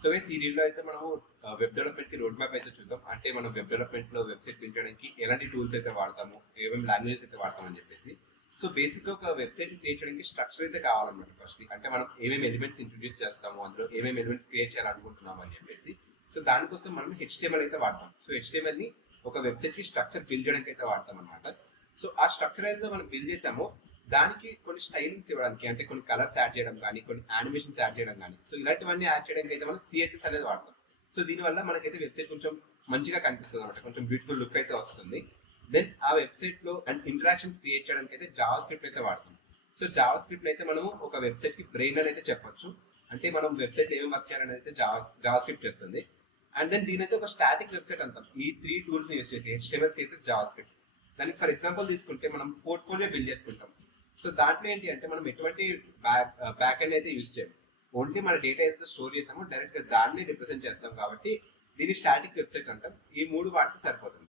So guys ఈ రీల్లో అయితే మనము వెబ్ డెవలప్మెంట్ కి రోడ్ మ్యాప్ అయితే చూద్దాం. అంటే మనం వెబ్ డెవలప్మెంట్ లో వెబ్సైట్ బిల్డ్ చేయడానికి ఎలాంటి టూల్స్ అయితే వాడతాము, ఏమేమి లాంగ్వేజెస్ అయితే వాడతామని చెప్పేసి. సో బేసిక్ గా ఒక వెబ్సైట్ క్రియేట్ చేయడానికి స్ట్రక్చర్ అయితే కావాలన్నమాట ఫస్ట్. అంటే మనం ఏమేమి ఎలిమెంట్స్ ఇంట్రొడ్యూస్ చేస్తాము, అందులో ఏమేమి ఎలిమెంట్స్ క్రియేట్ చేయాలనుకుంటున్నాము అని చెప్పేసి. సో దానికోసం మనం HTML అయితే వాడతాం. సో HTML ని ఒక వెబ్సైట్ కి స్ట్రక్చర్ బిల్డ్ చేయడానికి అయితే వాడతాం అనమాట. సో ఆ స్ట్రక్చర్ అయితే మనం బిల్డ్ చేసామో దానికి కొన్ని స్టైలింగ్స్ ఇవ్వడానికి, అంటే కొన్ని కలర్స్ యాడ్ చేయడం కానీ, కొన్ని యానిమేషన్స్ యాడ్ చేయడం కానీ, సో ఇలాంటివన్నీ యాడ్ చేయడానికి అయితే మనం CSS అనేది వాడతాం. సో దీనివల్ల మనకైతే వెబ్సైట్ కొంచెం మంచిగా కనిపిస్తుంది అనమాట, కొంచెం బ్యూటిఫుల్ లుక్ అయితే వస్తుంది. దెన్ ఆ వెబ్సైట్ లో అండ్ ఇంటరాక్షన్స్ క్రియేట్ చేయడానికి అయితే జావా స్క్రిప్ట్ అయితే వాడతాం. సో జావా స్క్రిప్ట్ అయితే మనము ఒక వెబ్సైట్ కి బ్రెయిన్ అని అయితే చెప్పొచ్చు. అంటే మనం వెబ్సైట్ ఏమేమి వర్క్ చేయాలని అయితే జావా స్క్రిప్ట్ చెప్తుంది. అండ్ దెన్ దీనైతే ఒక స్టాటిక్ వెబ్సైట్ అంటాం, ఈ 3 టూల్స్ యూస్ చేసి HTML, CSS, జావా స్క్రిప్ట్. దానికి ఫర్ ఎగ్జాంపుల్ తీసుకుంటే మనం పోర్ట్ఫోలియో బిల్డ్ చేసుకుంటాం. సో దాంట్లో ఏంటి అంటే మనం ఎటువంటి బ్యాక్ ఎండ్ అయితే యూస్ చేయం, ఓన్లీ మన డేటా ఏదైతే స్టోర్ చేసామో డైరెక్ట్ గా దాన్ని రిప్రజెంట్ చేస్తాం. కాబట్టి దీన్ని స్టాటిక్ వెబ్సైట్ అంటాం. ఈ 3 వాడితే సరిపోతుంది.